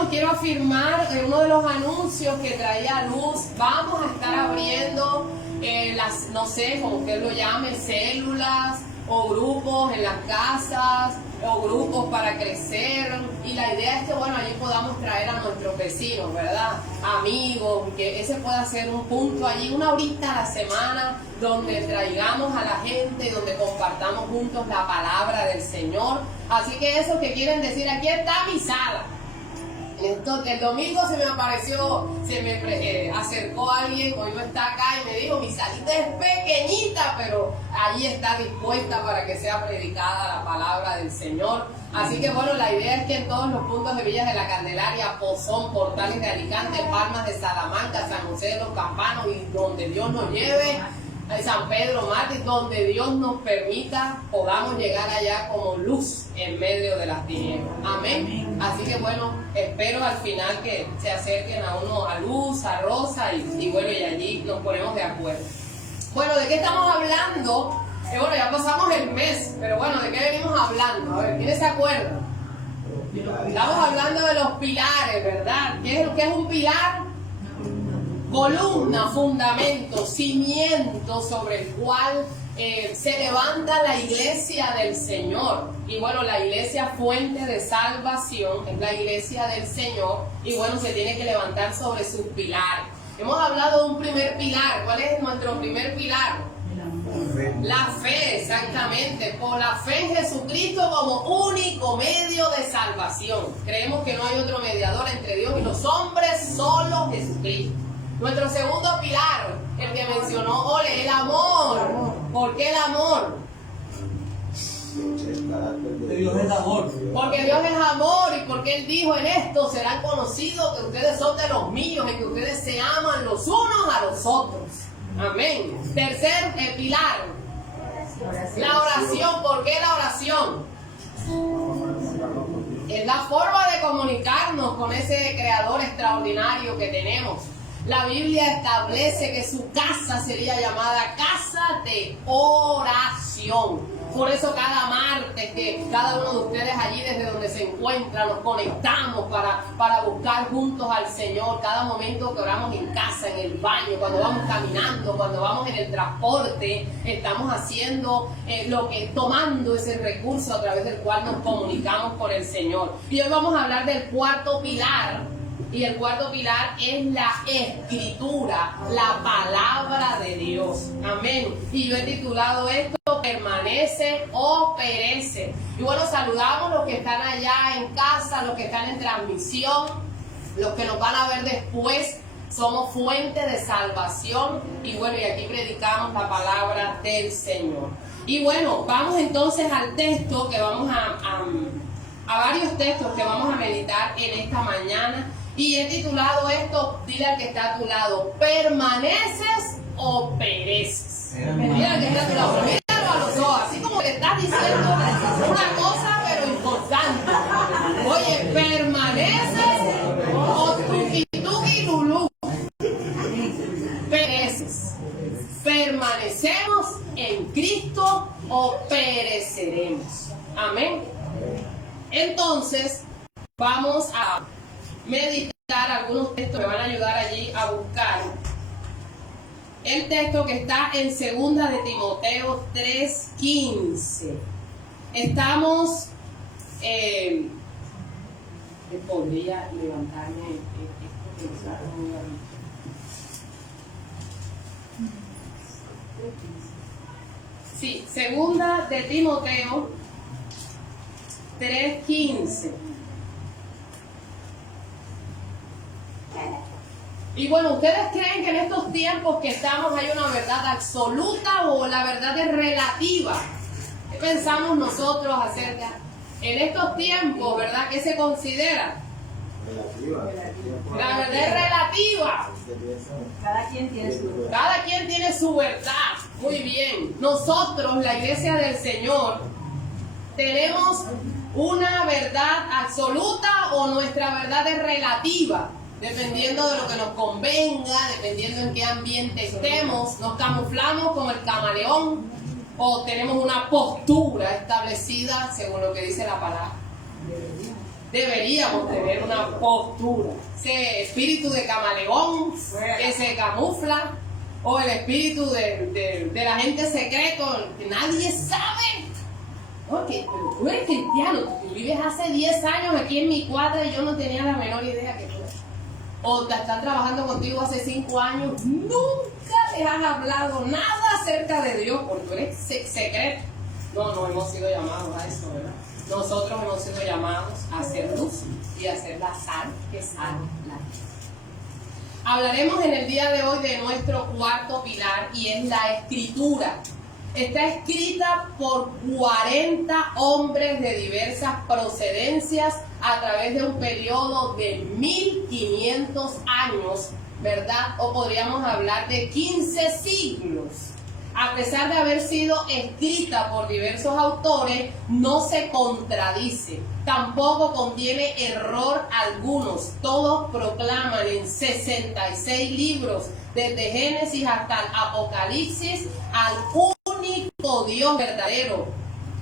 bueno, quiero afirmar uno de los anuncios que traía a luz. Vamos a estar abriendo no sé, como usted lo llame, células o grupos en las casas o grupos para crecer, y la idea es que bueno, allí podamos traer a nuestros vecinos, ¿verdad? Amigos, que ese pueda ser un punto allí, una horita a la semana donde traigamos a la gente, donde compartamos juntos la palabra del Señor. Así que eso que quieren decir, aquí está mi sala. Entonces, el domingo se me acercó alguien, hoy no está acá, y me dijo, mi salita es pequeñita, pero allí está dispuesta para que sea predicada la palabra del Señor. Así que bueno, la idea es que en todos los puntos de Villas de la Candelaria, Pozón, Portales de Alicante, Palmas de Salamanca, San José de los Campanos, y donde Dios nos lleve, San Pedro Mártir, donde Dios nos permita, podamos llegar allá como luz en medio de las tinieblas. Amén. Así que bueno, espero al final que se acerquen a uno a Luz, a Rosa, y bueno, y allí nos ponemos de acuerdo. Bueno, ¿de qué estamos hablando? Bueno, ya pasamos el mes, pero bueno, ¿de qué venimos hablando? A ver, ¿quiénes se acuerdan? Estamos hablando de los pilares, ¿verdad? ¿Qué es un pilar? Columna, fundamento, cimiento sobre el cual se levanta la iglesia del Señor. Y bueno, la iglesia fuente de salvación es la iglesia del Señor, y bueno, se tiene que levantar sobre sus pilares. Hemos hablado de un primer pilar. ¿Cuál es nuestro primer pilar? La fe, exactamente. Por la fe en Jesucristo como único medio de salvación. Creemos que no hay otro mediador entre Dios y los hombres, solo Jesucristo. Nuestro segundo pilar, el que mencionó Ole, el amor. ¿Por qué el amor? Dios es amor. Porque Dios es amor, y porque Él dijo, en esto serán conocidos que ustedes son de los míos, y que ustedes se aman los unos a los otros. Amén. Tercer pilar, la oración. ¿Por qué la oración? Es la forma de comunicarnos con ese Creador extraordinario que tenemos. La Biblia establece que su casa sería llamada casa de oración. Por eso cada martes que cada uno de ustedes allí desde donde se encuentra nos conectamos para buscar juntos al Señor. Cada momento que oramos en casa, en el baño, cuando vamos caminando, cuando vamos en el transporte, estamos haciendo tomando ese recurso a través del cual nos comunicamos con el Señor. Y hoy vamos a hablar del cuarto pilar. Y el cuarto pilar es la escritura, la palabra de Dios. Amén. Y yo he titulado esto, permanece o perece. Y bueno, saludamos los que están allá en casa, los que están en transmisión, los que nos van a ver después. Somos fuente de salvación. Y bueno, y aquí predicamos la palabra del Señor. Y bueno, vamos entonces al texto que vamos a varios textos que vamos a meditar en esta mañana. Y he titulado esto, dile al que está a tu lado, ¿permaneces o pereces? Mira al que está a tu lado, míralo a los ojos, así como le estás diciendo una cosa pero importante. Oye, ¿permaneces o tuki lulú? Pereces. ¿Permanecemos en Cristo o pereceremos? Amén. Entonces, vamos a meditar algunos textos que van a ayudar allí a buscar el texto que está en 2 de Timoteo 3:15. Estamos podría levantarme esto que nos da muy bonito. Sí, 2 de Timoteo 3:15. Y bueno, ¿ustedes creen que en estos tiempos que estamos hay una verdad absoluta o la verdad es relativa? ¿Qué pensamos nosotros acerca? En estos tiempos, ¿verdad? ¿Qué se considera? Relativa. La verdad es relativa. Cada quien tiene su verdad. Muy bien. Nosotros, la iglesia del Señor, tenemos una verdad absoluta o nuestra verdad es relativa. Dependiendo de lo que nos convenga, dependiendo en qué ambiente estemos, nos camuflamos como el camaleón o tenemos una postura establecida según lo que dice la palabra. deberíamos tener una postura. Ese espíritu de camaleón que se camufla, o el espíritu de la gente secreto que nadie sabe. Oye, pero tú eres cristiano, tú vives hace 10 años aquí en mi cuadra y yo no tenía la menor idea que tú eres. O te están trabajando contigo hace 5 años, nunca les has hablado nada acerca de Dios porque tú eres secreto. No hemos sido llamados a eso, ¿verdad? Nosotros hemos sido llamados a hacer luz y a hacer la sal que sale la vida. Hablaremos en el día de hoy de nuestro cuarto pilar y es la escritura. Está escrita por 40 hombres de diversas procedencias a través de un periodo de 1500 años, ¿verdad? O podríamos hablar de 15 siglos. A pesar de haber sido escrita por diversos autores, no se contradice, tampoco contiene error algunos. Todos proclaman en 66 libros, desde Génesis hasta el Apocalipsis, al único Dios verdadero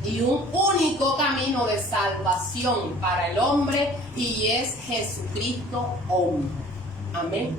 y un único camino de salvación para el hombre, y es Jesucristo hombre. Amén.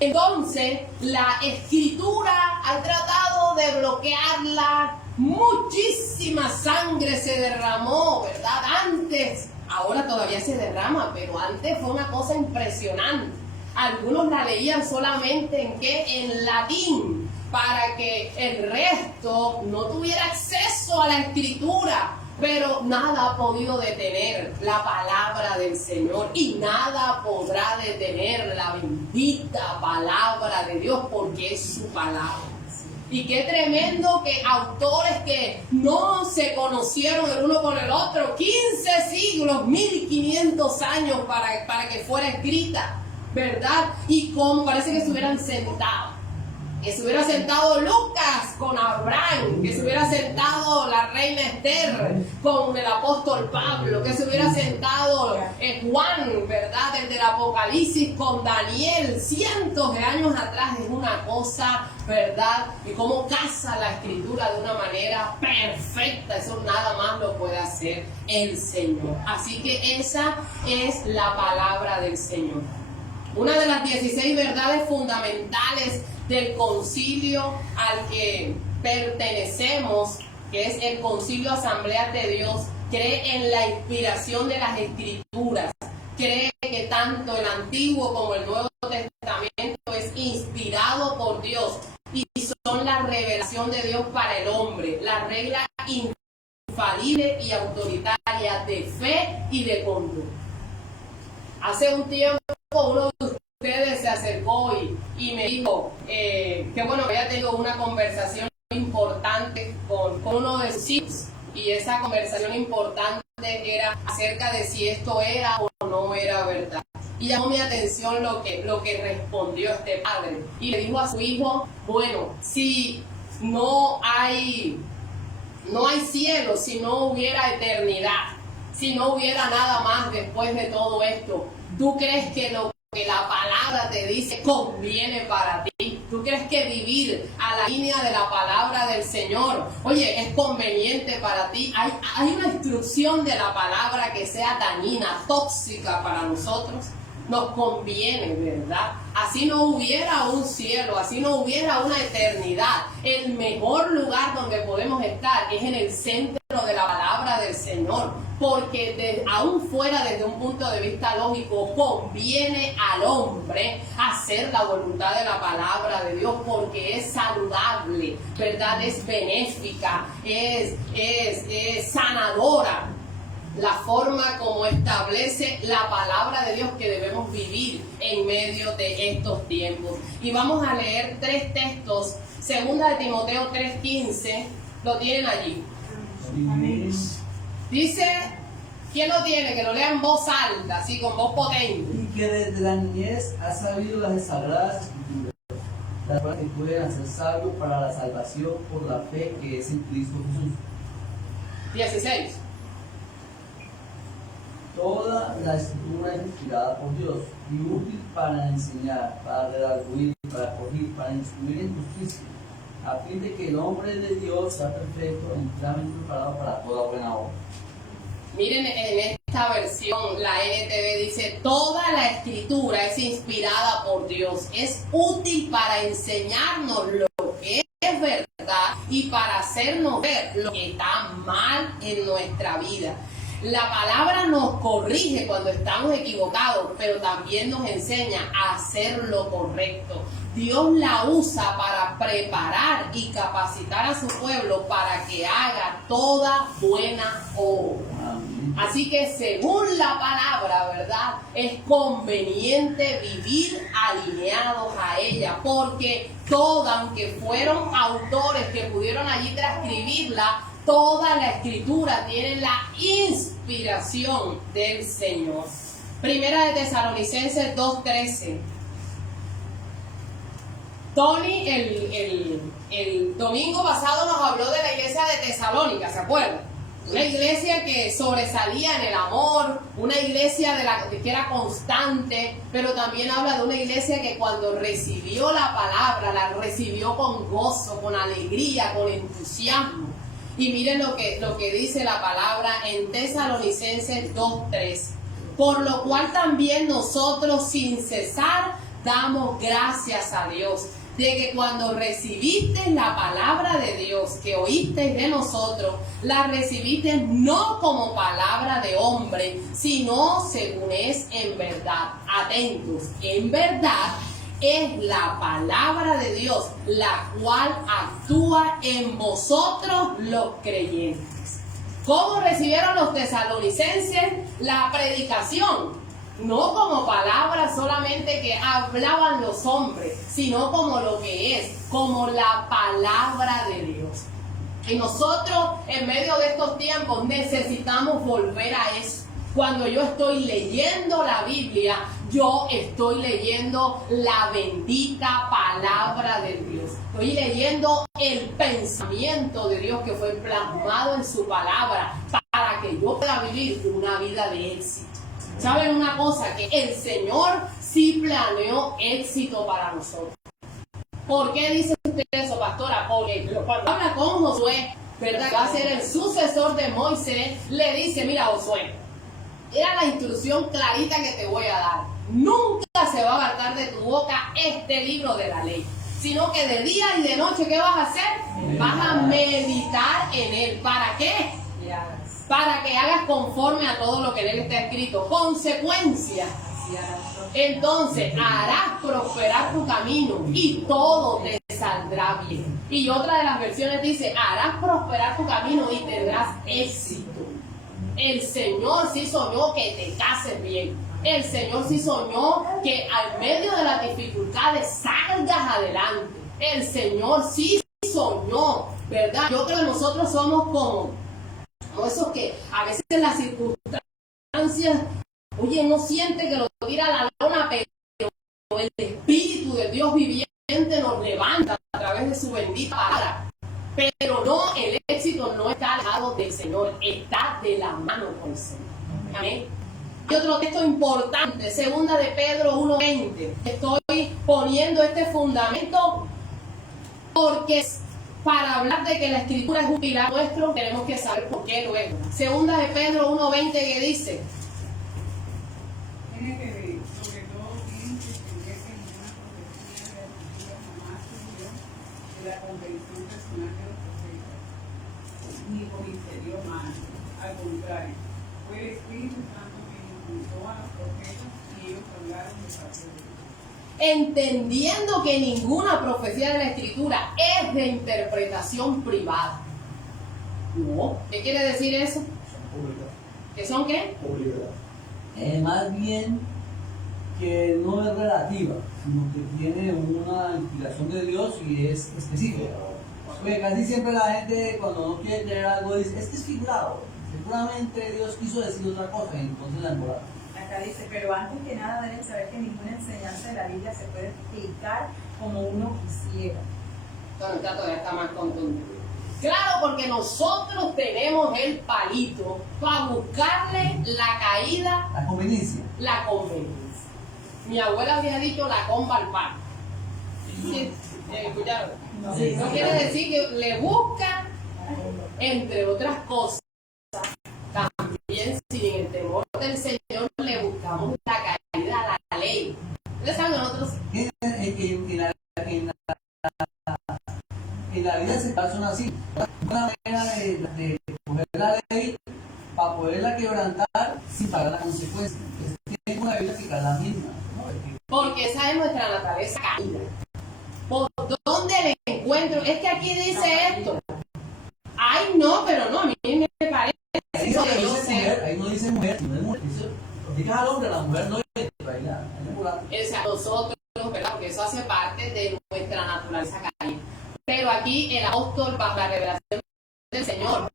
Entonces, la escritura ha tratado de bloquearla, muchísima sangre se derramó, ¿verdad? Antes, ahora todavía se derrama, pero antes fue una cosa impresionante. Algunos la leían solamente en latín, para que el resto no tuviera acceso a la escritura. Pero nada ha podido detener la palabra del Señor y nada podrá detener la bendita palabra de Dios, porque es su palabra. Y qué tremendo que autores que no se conocieron el uno con el otro, 15 siglos, 1500 años para que fuera escrita, ¿verdad? Y como parece que se hubieran sentado. Que se hubiera sentado Lucas con Abraham, que se hubiera sentado la reina Esther con el apóstol Pablo, que se hubiera sentado Juan, ¿verdad? El del Apocalipsis con Daniel, cientos de años atrás. Es una cosa, ¿verdad? Y cómo casa la escritura de una manera perfecta. Eso nada más lo puede hacer el Señor. Así que esa es la palabra del Señor. Una de las 16 verdades fundamentales del concilio al que pertenecemos, que es el Concilio Asamblea de Dios, cree en la inspiración de las Escrituras, cree que tanto el Antiguo como el Nuevo Testamento es inspirado por Dios y son la revelación de Dios para el hombre, la regla infalible y autoritaria de fe y de conducta. Hace un tiempo uno de ustedes se acercó y me dijo que bueno, había tenido una conversación importante con uno de sus hijos, y esa conversación importante era acerca de si esto era o no era verdad. Y llamó mi atención lo que respondió este padre, y le dijo a su hijo: bueno, si no hay cielo, si no hubiera eternidad, si no hubiera nada más después de todo esto, ¿tú crees que lo que la palabra te dice conviene para ti? ¿Tú crees que vivir a la línea de la palabra del Señor, oye, es conveniente para ti? ¿Hay una instrucción de la palabra que sea dañina, tóxica para nosotros? Nos conviene, ¿verdad? Así no hubiera un cielo, así no hubiera una eternidad. El mejor lugar donde podemos estar es en el centro de la palabra del Señor, porque aún fuera desde un punto de vista lógico, conviene al hombre hacer la voluntad de la palabra de Dios, porque es saludable, ¿verdad? Es benéfica, es sanadora. La forma como establece la palabra de Dios que debemos vivir en medio de estos tiempos. Y vamos a leer 3 textos. Segunda de Timoteo 3:15, lo tienen allí. Dice, ¿quién lo tiene? Que lo lea en voz alta, así con voz potente. Y que desde la niñez ha sabido las sagradas escrituras, las cuales te pueden hacer sabio para la salvación por la fe que es en Cristo Jesús. 16. Toda la escritura es inspirada por Dios y útil para enseñar, para redarguir, para corregir, para instruir en justicia, a fin de que el hombre de Dios sea perfecto, enteramente preparado para toda buena obra. Miren, en esta versión, la NTV, dice: toda la escritura es inspirada por Dios, es útil para enseñarnos lo que es verdad y para hacernos ver lo que está mal en nuestra vida. La palabra nos corrige cuando estamos equivocados, pero también nos enseña a hacer lo correcto. Dios la usa para preparar y capacitar a su pueblo para que haga toda buena obra. Así que según la palabra, ¿verdad?, es conveniente vivir alineados a ella, porque toda, aunque fueron autores que pudieron allí transcribirla, toda la escritura tiene la inspiración del Señor. Primera de Tesalonicenses 2:13. Tony el domingo pasado nos habló de la iglesia de Tesalónica, ¿se acuerdan? Una iglesia que sobresalía en el amor, una iglesia que era constante, pero también habla de una iglesia que cuando recibió la palabra, la recibió con gozo, con alegría, con entusiasmo. Y miren lo que dice la palabra en Tesalonicenses 2:3. Por lo cual también nosotros sin cesar damos gracias a Dios, de que cuando recibisteis la palabra de Dios que oísteis de nosotros, la recibisteis no como palabra de hombre, sino según es en verdad. Atentos, en verdad es la palabra de Dios, la cual actúa en vosotros los creyentes. ¿Cómo recibieron los tesalonicenses la predicación? No como palabras solamente que hablaban los hombres, sino como lo que es, como la palabra de Dios. Y nosotros en medio de estos tiempos necesitamos volver a eso. Cuando yo estoy leyendo la Biblia, yo estoy leyendo la bendita palabra de Dios. Estoy leyendo el pensamiento de Dios que fue plasmado en su palabra para que yo pueda vivir una vida de éxito. ¿Saben una cosa? Que el Señor sí planeó éxito para nosotros. ¿Por qué dice usted eso, pastora? Porque cuando habla con Josué, ¿verdad?, que va a ser el sucesor de Moisés, le dice: mira, Josué, era la instrucción clarita que te voy a dar. Nunca se va a apartar de tu boca este libro de la ley, sino que de día y de noche, ¿qué vas a hacer? Vas a meditar en él. ¿Para qué? Para que hagas conforme a todo lo que en él está escrito. Consecuencia. Entonces harás prosperar tu camino y todo te saldrá bien. Y otra de las versiones dice: harás prosperar tu camino y tendrás éxito. El Señor sí soñó que te cases bien. El Señor sí soñó que al medio de las dificultades salgas adelante. El Señor sí soñó, ¿verdad? Yo creo que nosotros somos como esos que a veces en las circunstancias, oye, no siente que lo tira a la lona, pero el Espíritu de Dios viviente nos levanta a través de su bendita palabra. Pero no, el éxito no está alejado del Señor, está de la mano con el Señor. Amén. Y otro texto importante, segunda de Pedro 1:20. Estoy poniendo este fundamento porque para hablar de que la escritura es un pilar nuestro, tenemos que saber por qué lo es. Segunda de Pedro 1:20, que dice: tiene que ver, sobre todo tienen que entender que ninguna profecía de la escritura jamás surgió de la convención personal de los profetas, ni por interior humano. Al contrario, fue el Espíritu Santo quien impulsó a los profetas y ellos hablaron de parte de Dios. Entendiendo que ninguna profecía de la escritura es de interpretación privada. No. ¿Qué quiere decir eso? ¿Que son qué? Más bien que no es relativa, sino que tiene una inspiración de Dios y es específica. Porque casi siempre la gente, cuando no quiere creer algo, dice: es que es figurado. Seguramente Dios quiso decir otra cosa y entonces la embolada. Acá dice: pero antes que nada deben saber que ninguna enseñanza de la Biblia se puede explicar como uno quisiera. Bueno, ya todavía está más contundente. Claro, porque nosotros tenemos el palito para buscarle la caída, La conveniencia. la conveniencia. Mi abuela había dicho la comba al pan. ¿Sí? ¿Escucharon? No. Sí. No quiere decir que le busca, entre otras cosas, también sin el temor la consecuencia. Tienen una biblioteca, la misma, ¿no? Porque esa es nuestra naturaleza caída. ¿Por dónde le encuentro? Es que aquí dice esto. Ay, no, pero no, a mí me parece. Ahí no dice mujer, ahí no dice mujer, no es mujer. Dice al hombre, la mujer no es bailar. Nosotros, ¿verdad? Porque eso hace parte de nuestra naturaleza caída. Pero aquí el apóstol, bajo la revelación del Señor,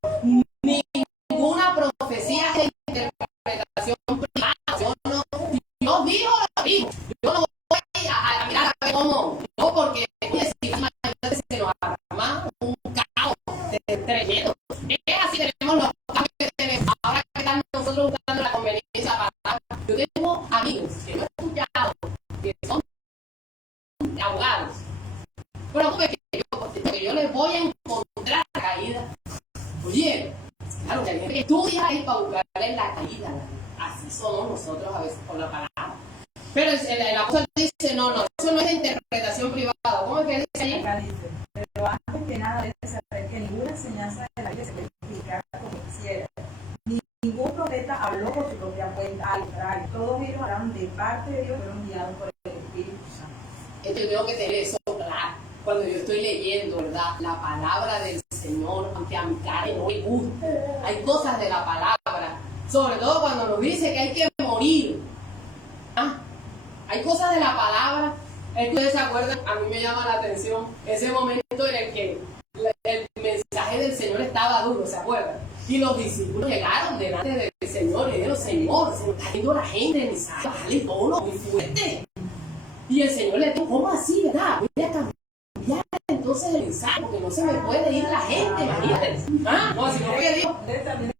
ninguna profecía de interpretación privada. Dios dijo lo dijo. Yo no voy a mirar a ver cómo. No, porque si se nos arma un caos tremendo. Es así, tenemos los casos que tenemos. Ahora que están nosotros buscando la conveniencia para. Yo tengo amigos que no he escuchado, que son abogados. Pero que yo les voy a encontrar la caída. Oye, claro, que hay gente que estudia ahí para buscarle la caída. Así somos nosotros a veces con la palabra. Pero el apóstol dice, no, eso no es de interpretación privada. ¿Cómo es que dice ahí? Acá dice, pero antes que nada debes saber que ninguna enseñanza de la Biblia se puede explicar como quisiera. Ningún profeta habló por su propia cuenta, al contrario, todos ellos hablaron de parte de Dios, fueron guiados por el Espíritu Santo. Yo tengo que tener eso claro. Cuando yo estoy leyendo, ¿verdad? La palabra del Señor, aunque a mi carne no me gusta, hay cosas de la palabra, sobre todo cuando nos dice que hay que morir. ¿Ah? Hay cosas de la palabra. ¿Ustedes se acuerdan? A mí me llama la atención ese momento en el que el mensaje del Señor estaba duro, ¿se acuerdan? Y los discípulos llegaron delante del Señor y dijeron, Señor, se nos está yendo la gente, el mensaje, bájale todo muy fuerte. Y el Señor le dijo, ¿cómo así, verdad? Voy a cambiar entonces el mensaje, porque no se me puede ir la gente, imagínate. ¿Ah? No, si no voy a Dios.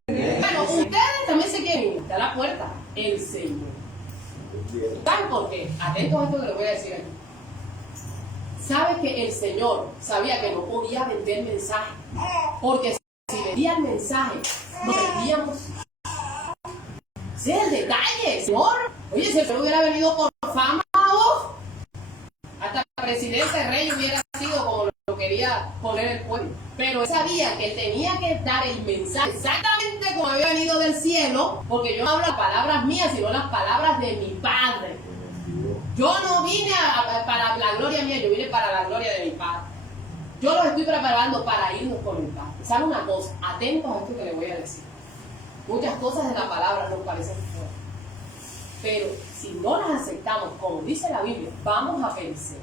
Bueno, ustedes también se quieren ir, está a la puerta, el Señor. ¿Saben por qué? Atentos a esto que les voy a decir aquí. ¿Sabe que el Señor sabía que no podía vender mensaje? Porque si vendía el mensaje, nos vendíamos. Ese es el detalle, Señor. Oye, si el Señor hubiera venido por fama, hasta presidencia de rey hubiera sido como lo quería poner el pueblo. Pero él sabía que él tenía que dar el mensaje exactamente como había venido del cielo, porque yo no hablo las palabras mías, sino las palabras de mi Padre. Yo no vine para la gloria mía, yo vine para la gloria de mi Padre. Yo los estoy preparando para irnos con mi Padre. ¿Saben una cosa? Atentos a esto que les voy a decir. Muchas cosas de la palabra nos parecen fuertes, pero si no las aceptamos, como dice la Biblia, vamos a perecer.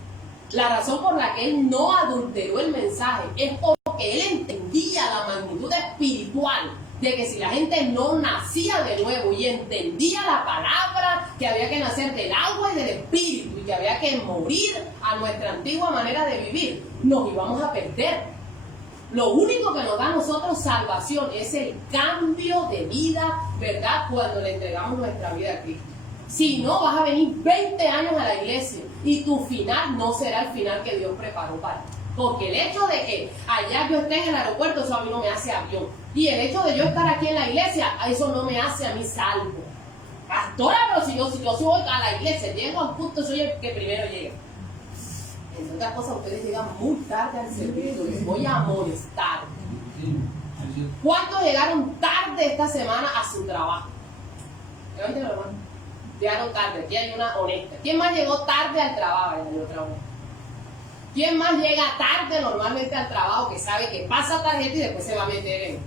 La razón por la que él no adulteró el mensaje es porque él entendía la magnitud espiritual de que si la gente no nacía de nuevo y entendía la palabra, que había que nacer del agua y del espíritu y que había que morir a nuestra antigua manera de vivir, nos íbamos a perder. Lo único que nos da a nosotros salvación es el cambio de vida, ¿verdad? Cuando le entregamos nuestra vida a Cristo. Si no, vas a venir 20 años a la iglesia y tu final no será el final que Dios preparó para ti. Porque el hecho de que allá yo esté en el aeropuerto, eso a mí no me hace avión. Y el hecho de yo estar aquí en la iglesia, eso no me hace a mí salvo. Pastora, pero si yo voy a la iglesia, llego al punto, soy el que primero llega. Entre otras cosas, ustedes llegan muy tarde al servicio, les voy a amonestar. ¿Cuántos llegaron tarde esta semana a su trabajo? Levanten la mano. Llegaron tarde, aquí hay una honesta. ¿Quién más llegó tarde al trabajo? Hay otra honesta. ¿Quién más llega tarde normalmente al trabajo que sabe que pasa tarjeta y después se va a meter en?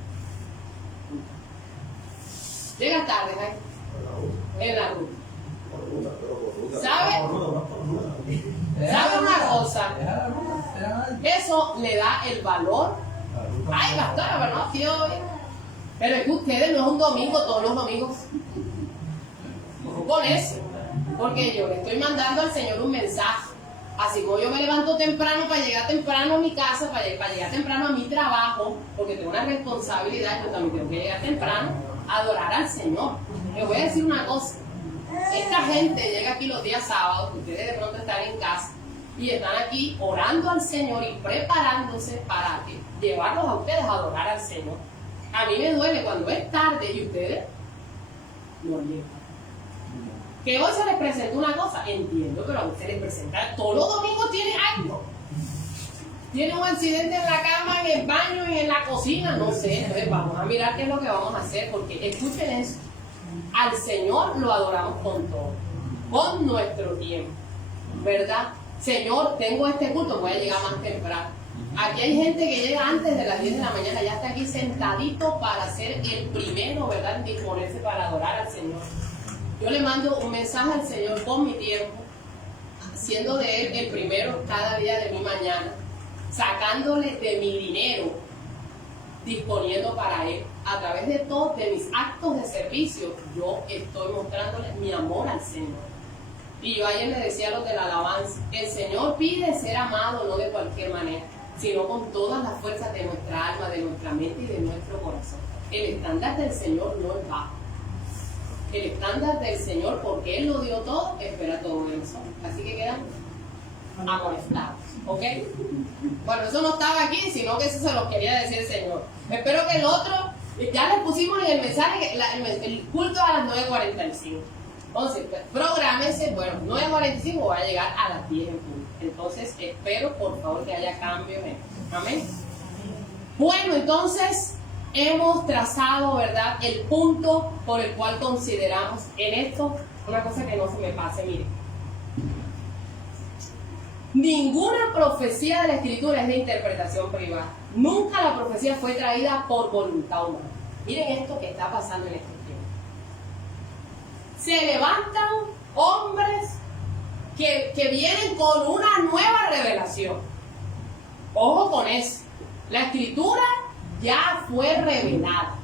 Llega tarde, ¿eh? En la ruta. ¿Sabe? ¿Sabe una cosa? Eso le da el valor. Ay, pastora, pero no, tío. Pero es que ustedes no es un domingo, todos los domingos. Ojo con eso. Porque yo le estoy mandando al Señor un mensaje. Así como yo me levanto temprano para llegar temprano a mi casa, para llegar temprano a mi trabajo, porque tengo una responsabilidad, yo también tengo que llegar temprano a adorar al Señor. Les voy a decir una cosa. Esta gente llega aquí los días sábados, ustedes de pronto están en casa, y están aquí orando al Señor y preparándose para llevarlos a ustedes a adorar al Señor. A mí me duele cuando es tarde y ustedes no llegan. Que hoy se les presenta una cosa, entiendo, pero a usted les presenta, todos los domingos tiene algo. Tiene un accidente en la cama, en el baño y en la cocina, no sé. Entonces vamos a mirar qué es lo que vamos a hacer, porque escuchen eso. al Señor lo adoramos con todo, con nuestro tiempo, ¿verdad? Señor, tengo este culto, voy a llegar más temprano. Aquí hay gente que llega antes de las 10 de la mañana, ya está aquí sentadito para ser el primero, ¿verdad?, en disponerse para adorar al Señor. Yo le mando un mensaje al Señor con mi tiempo, siendo de Él el primero cada día de mi mañana, sacándole de mi dinero, disponiendo para Él. A través de todos de mis actos de servicio, yo estoy mostrándole mi amor al Señor. Y yo ayer le decía a los de la alabanza, el Señor pide ser amado no de cualquier manera, sino con todas las fuerzas de nuestra alma, de nuestra mente y de nuestro corazón. El estándar del Señor no es bajo. El estándar del Señor, porque Él lo dio todo, espera todo de nosotros. Así que quedan amonestados, ¿ok? Bueno, eso no estaba aquí, sino que eso se lo quería decir el Señor. Espero que el otro, ya les pusimos en el mensaje el culto a las 9:45. Entonces, prográmense, bueno, 9:45 voy a llegar a las 10 en punto. Entonces, espero por favor que haya cambios en esto. Amén. Bueno, entonces hemos trazado, ¿verdad?, el punto por el cual consideramos en esto una cosa que no se me pase. Miren, ninguna profecía de la Escritura es de interpretación privada. Nunca la profecía fue traída por voluntad humana. Miren esto que está pasando en estos tiempos. Se levantan hombres que vienen con una nueva revelación. Ojo con eso. La Escritura ya fue revelada,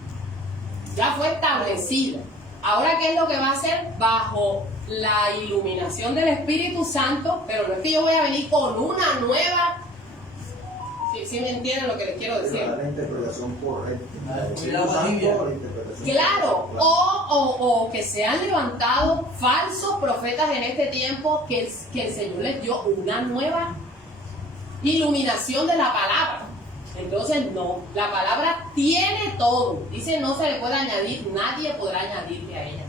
ya fue establecida. Ahora, ¿qué es lo que va a hacer? Bajo la iluminación del Espíritu Santo, pero no es que yo voy a venir con una nueva. ¿Sí me entienden lo que les quiero decir? La interpretación correcta. Claro, o que se han levantado falsos profetas en este tiempo que el Señor les dio una nueva iluminación de la palabra. Entonces no, la palabra tiene todo. Dice, no se le puede añadir, nadie podrá añadirle a ella.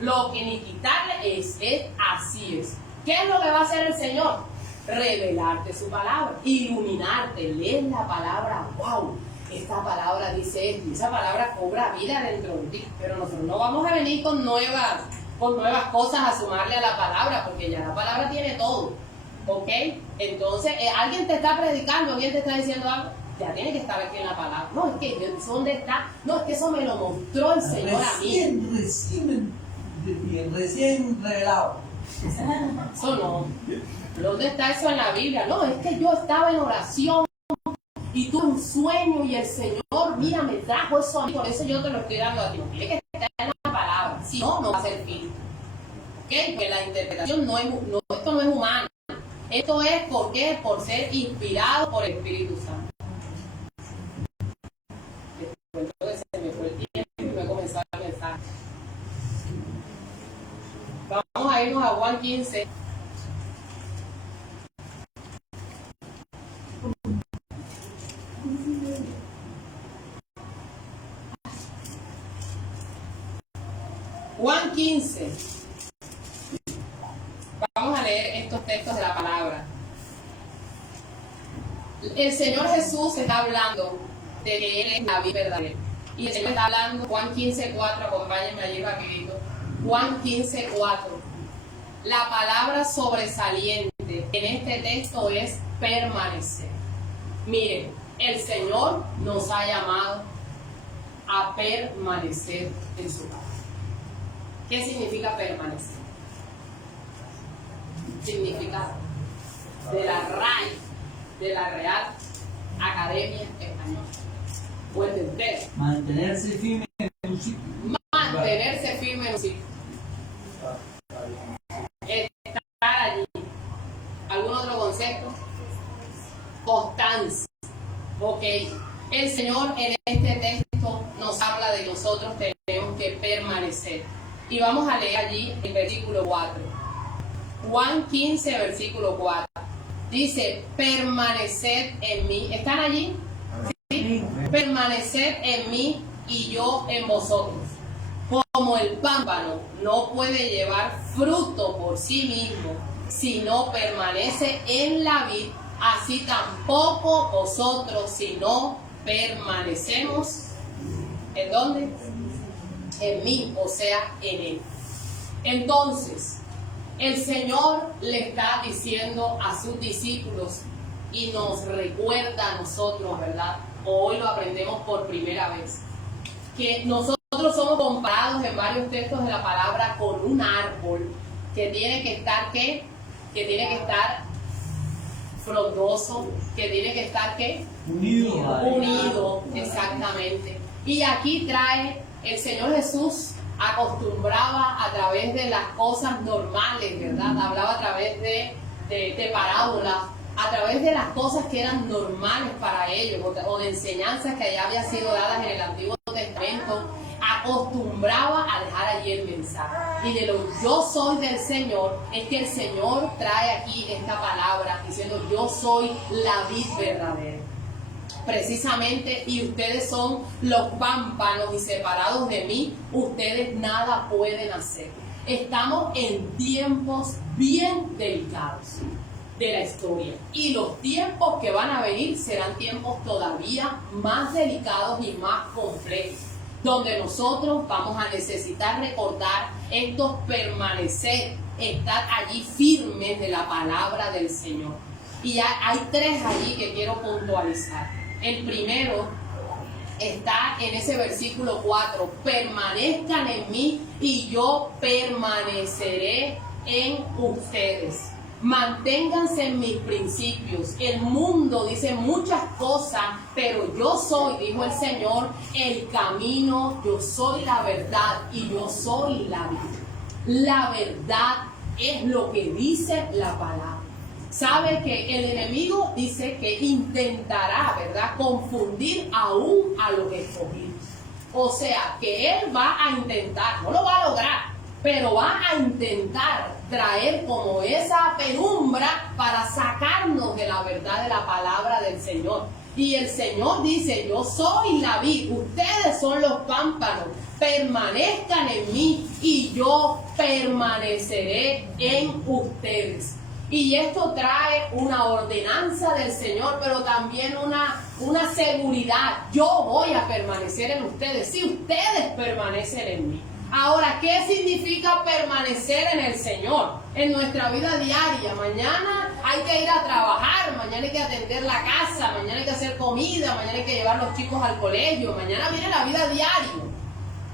Lo que ni quitarle es así es. ¿Qué es lo que va a hacer el Señor? Revelarte su palabra, iluminarte, leer la palabra. ¡Wow! Esta palabra dice esto, y esa palabra cobra vida dentro de ti. Pero nosotros no vamos a venir con nuevas cosas a sumarle a la palabra, porque ya la palabra tiene todo. ¿Ok? Entonces, alguien te está predicando, alguien te está diciendo algo, ya tiene que estar aquí en la palabra. No, es que ¿dónde está? No, es que eso me lo mostró el Señor a mí. Recién revelado. Eso no. ¿Dónde está eso en la Biblia? No, es que yo estaba en oración y tuve un sueño y el Señor, mira, me trajo eso a mí, por eso yo te lo estoy dando a ti. Tiene que estar en la palabra, si no, no va a ser fin. ¿Ok? Porque la interpretación esto no es humano. Esto es ¿por qué? Por ser inspirado por el Espíritu Santo. Entonces se me fue el tiempo y me comenzó a pensar. Vamos a irnos a Juan 15. Juan 15. Vamos a leer estos textos de la palabra. El Señor Jesús está hablando de que Él es la vida verdadera. Y el Señor está hablando, Juan 15:4, acompáñenme allí rapidito. Juan 15:4. La palabra sobresaliente en este texto es permanecer. Miren, el Señor nos ha llamado a permanecer en su palabra. ¿Qué significa permanecer? Significa de la RAI, de la Real Academia Española. O entender. Mantenerse firme en un sitio. Mantenerse firme en un sitio. Estar allí. ¿Algún otro concepto? Constancia. Ok. El Señor en este texto nos habla de nosotros tenemos que permanecer. Y vamos a leer allí el versículo 4. Juan 15, versículo 4. Dice, permaneced en mí. ¿Están allí? ¿Sí? Permaneced en mí y yo en vosotros. Como el pámpano no puede llevar fruto por sí mismo si no permanece en la vid, así tampoco vosotros si no permanecemos. ¿En dónde? en mí, o sea, en Él. Entonces, el Señor le está diciendo a sus discípulos y nos recuerda a nosotros, ¿verdad? Hoy lo aprendemos por primera vez, que nosotros somos comparados en varios textos de la palabra con un árbol que tiene que estar, ¿qué? Que tiene que estar frondoso, que tiene que estar, ¿qué? Unido, exactamente. Y aquí trae, el Señor Jesús acostumbraba a través de las cosas normales, ¿verdad? Hablaba a través de parábolas, a través de las cosas que eran normales para ellos, o de enseñanzas que ya habían sido dadas en el Antiguo Testamento, acostumbraba a dejar allí el mensaje. Y de lo yo soy del Señor, es que el Señor trae aquí esta palabra diciendo yo soy la vid verdadera. Precisamente, y ustedes son los pámpanos y separados de mí, ustedes nada pueden hacer. Estamos en tiempos bien delicados de la historia, y los tiempos que van a venir serán tiempos todavía más delicados y más complejos, donde nosotros vamos a necesitar recordar esto, permanecer, estar allí firmes de la palabra del Señor. Y hay tres allí que quiero puntualizar. El primero está en ese versículo 4, permanezcan en mí y yo permaneceré en ustedes. Manténganse en mis principios. El mundo dice muchas cosas, pero yo soy, dijo el Señor, el camino, yo soy la verdad y yo soy la vida. La verdad es lo que dice la palabra. Sabe que el enemigo dice que intentará, ¿verdad?, confundir aún a los escogidos. O sea, que él va a intentar, no lo va a lograr, pero va a intentar traer como esa penumbra para sacarnos de la verdad de la palabra del Señor. Y el Señor dice, yo soy la vid, ustedes son los pámpanos, permanezcan en mí y yo permaneceré en ustedes. Y esto trae una ordenanza del Señor, pero también una seguridad. Yo voy a permanecer en ustedes, si ustedes permanecen en mí. Ahora, ¿qué significa permanecer en el Señor? En nuestra vida diaria. Mañana hay que ir a trabajar, mañana hay que atender la casa, mañana hay que hacer comida, mañana hay que llevar a los chicos al colegio, mañana viene la vida diaria.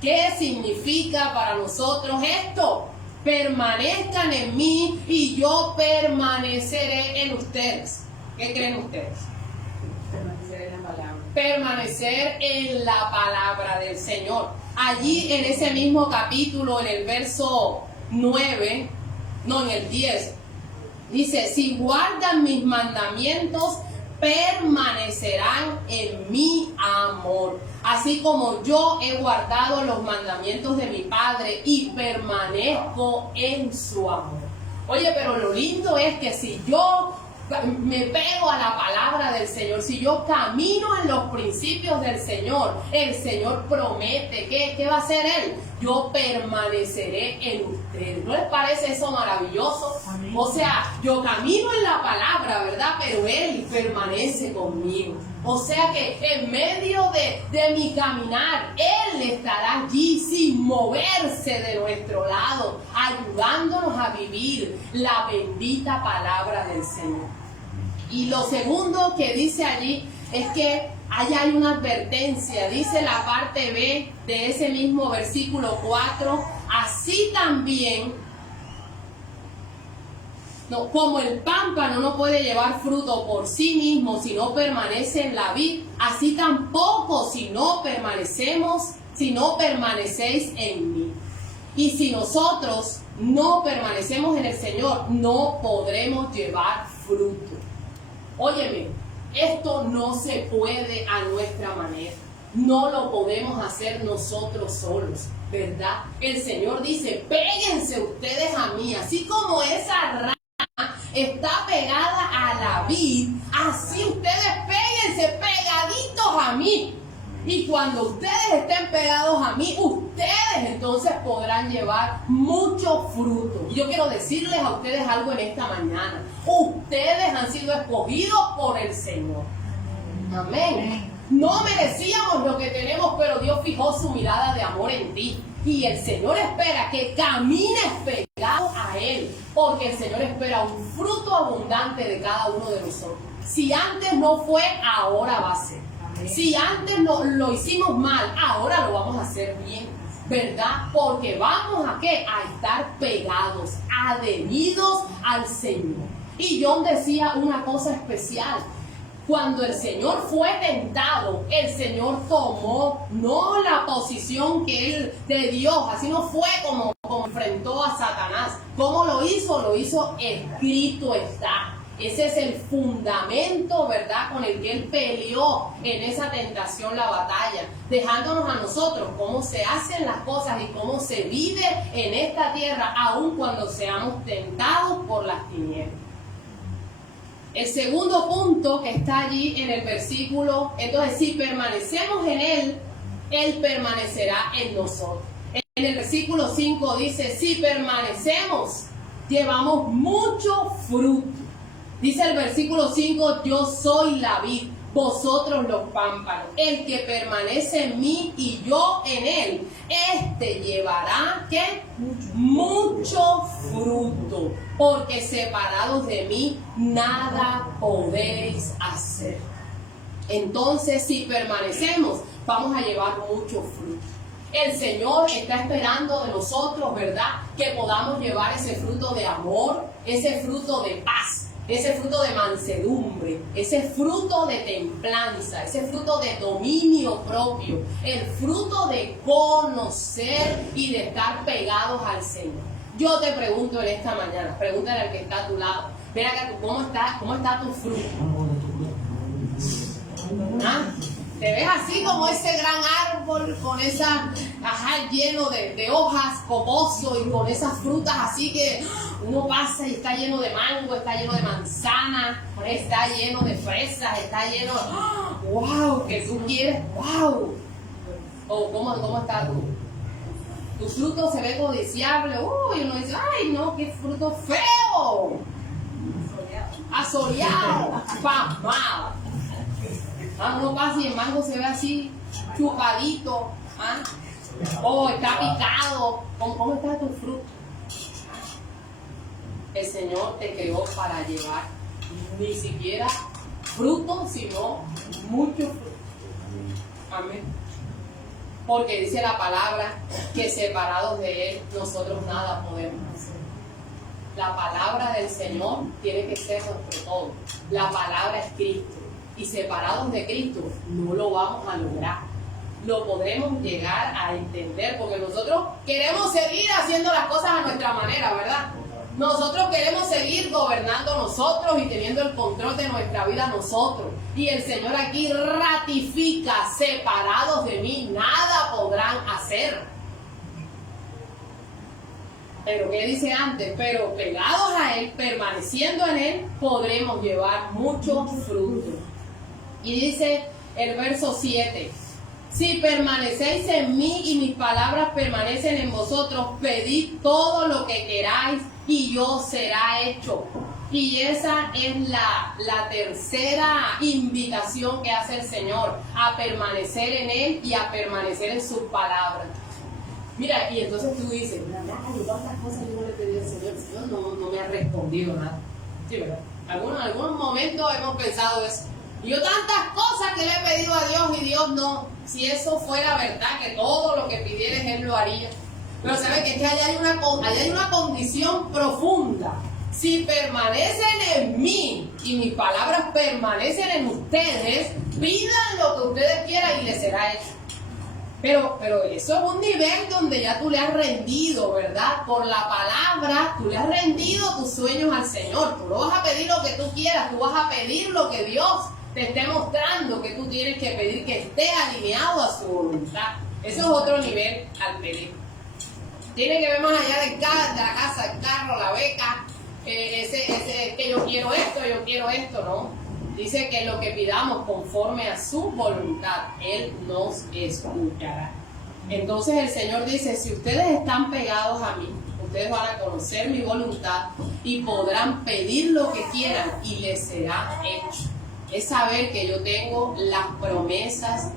¿Qué significa para nosotros esto? Permanezcan en mí y yo permaneceré en ustedes. ¿Qué creen ustedes? Permanecer en la palabra. Permanecer en la palabra del Señor. Allí en ese mismo capítulo, en el verso 9, no, en el 10, dice, si guardan mis mandamientos, permanecerán en mi amor, así como yo he guardado los mandamientos de mi Padre y permanezco en su amor. Oye, pero lo lindo es que si yo me pego a la palabra del Señor, si yo camino en los principios del Señor, el Señor promete, ¿qué va a hacer Él? Yo permaneceré en ustedes. ¿No les parece eso maravilloso? Amén. O sea, yo camino en la palabra, ¿verdad? Pero Él permanece conmigo. O sea que en medio de mi caminar, Él estará allí sin moverse de nuestro lado, ayudándonos a vivir la bendita palabra del Señor. Y lo segundo que dice allí es que hay una advertencia, dice la parte B de ese mismo versículo 4, así también, como el pámpano no puede llevar fruto por sí mismo si no permanece en la vid, así tampoco si no permanecéis en mí. Y si nosotros no permanecemos en el Señor, no podremos llevar fruto. Óyeme, esto no se puede a nuestra manera. No lo podemos hacer nosotros solos, ¿verdad? El Señor dice, péguense ustedes a mí, así como esa rama está pegada a la vid, así ustedes péguense pegaditos a mí. Y cuando ustedes estén pegados a mí, ustedes entonces podrán llevar mucho fruto. Y yo quiero decirles a ustedes algo en esta mañana. Ustedes han sido escogidos por el Señor. Amén. No merecíamos lo que tenemos, pero Dios fijó su mirada de amor en ti. Y el Señor espera que camines pegado a Él, porque el Señor espera un fruto abundante de cada uno de nosotros. Si antes no fue, ahora va a ser. Si antes no lo hicimos mal, ahora lo vamos a hacer bien, ¿verdad? Porque vamos a ¿qué? A estar pegados, adheridos al Señor. Y John decía una cosa especial. Cuando el Señor fue tentado, el Señor tomó no la posición que Él de Dios, así no fue como enfrentó a Satanás. ¿Cómo lo hizo? Lo hizo escrito está. Ese es el fundamento, ¿verdad?, con el que Él peleó en esa tentación la batalla, dejándonos a nosotros cómo se hacen las cosas y cómo se vive en esta tierra, aun cuando seamos tentados por las tinieblas. El segundo punto que está allí en el versículo, entonces si permanecemos en Él, Él permanecerá en nosotros. En el versículo 5 dice, si permanecemos, llevamos mucho fruto. Dice el versículo 5, yo soy la vid, vosotros los pámpanos. El que permanece en mí y yo en él, este llevará, ¿qué? Mucho fruto, porque separados de mí nada podéis hacer. Entonces, si permanecemos, vamos a llevar mucho fruto. El Señor está esperando de nosotros, ¿verdad?, que podamos llevar ese fruto de amor, ese fruto de paz, ese fruto de mansedumbre, ese fruto de templanza, ese fruto de dominio propio, el fruto de conocer y de estar pegados al Señor. Yo te pregunto en esta mañana, pregúntale al que está a tu lado, ven acá, ¿cómo está tu fruto? ¿Ah? Te ves así como ese gran árbol con esa, lleno de hojas, coposo, y con esas frutas así que uno pasa y está lleno de mango, está lleno de manzana, está lleno de fresas, está lleno de ¡wow! Que tú quieres, ¡wow! O ¿cómo está tú? Tu fruto se ve codiciable, y uno dice, ¡ay no, qué fruto feo! Asoleado, pasmado. Uno pasa y el mango se ve así, chupadito, está picado. ¿Cómo está tu fruto? El Señor te creó para llevar ni siquiera fruto, sino mucho fruto. Amén. Porque dice la palabra que separados de Él, nosotros nada podemos hacer. La palabra del Señor tiene que ser nuestro todo. La palabra es Cristo. Y separados de Cristo no lo vamos a lograr. Lo podremos llegar a entender, porque nosotros queremos seguir haciendo las cosas a nuestra manera, ¿verdad? Nosotros queremos seguir gobernando nosotros y teniendo el control de nuestra vida nosotros. Y el Señor aquí ratifica, separados de mí, nada podrán hacer. Pero ¿qué dice antes? Pero pegados a Él, permaneciendo en Él, podremos llevar mucho fruto. Y dice el verso 7, si permanecéis en mí y mis palabras permanecen en vosotros, pedid todo lo que queráis y yo será hecho. Y esa es la tercera invitación que hace el Señor, a permanecer en Él y a permanecer en sus palabras. Mira, y entonces tú dices, ¿cuántas cosas yo no le he pedido al Señor? El Señor no me ha respondido nada. Sí, ¿verdad? En algunos momentos hemos pensado eso. Y yo tantas cosas que le he pedido a Dios y Dios no. Si eso fuera verdad, que todo lo que pidieres Él lo haría. Pero ¿sabes qué? Es que allá hay una condición profunda. Si permanecen en mí y mis palabras permanecen en ustedes, pidan lo que ustedes quieran y les será hecho. Pero eso es un nivel donde ya tú le has rendido, ¿verdad? Por la palabra, tú le has rendido tus sueños al Señor. Tú no vas a pedir lo que tú quieras, tú vas a pedir lo que Dios te esté mostrando que tú tienes que pedir, que esté alineado a su voluntad. Eso es otro nivel al pedir. Tiene que ver más allá de la casa, el carro, la beca, que yo quiero esto, ¿no? Dice que lo que pidamos conforme a su voluntad, Él nos escuchará. Entonces el Señor dice, si ustedes están pegados a mí, ustedes van a conocer mi voluntad y podrán pedir lo que quieran y les será hecho. Es saber que yo tengo las promesas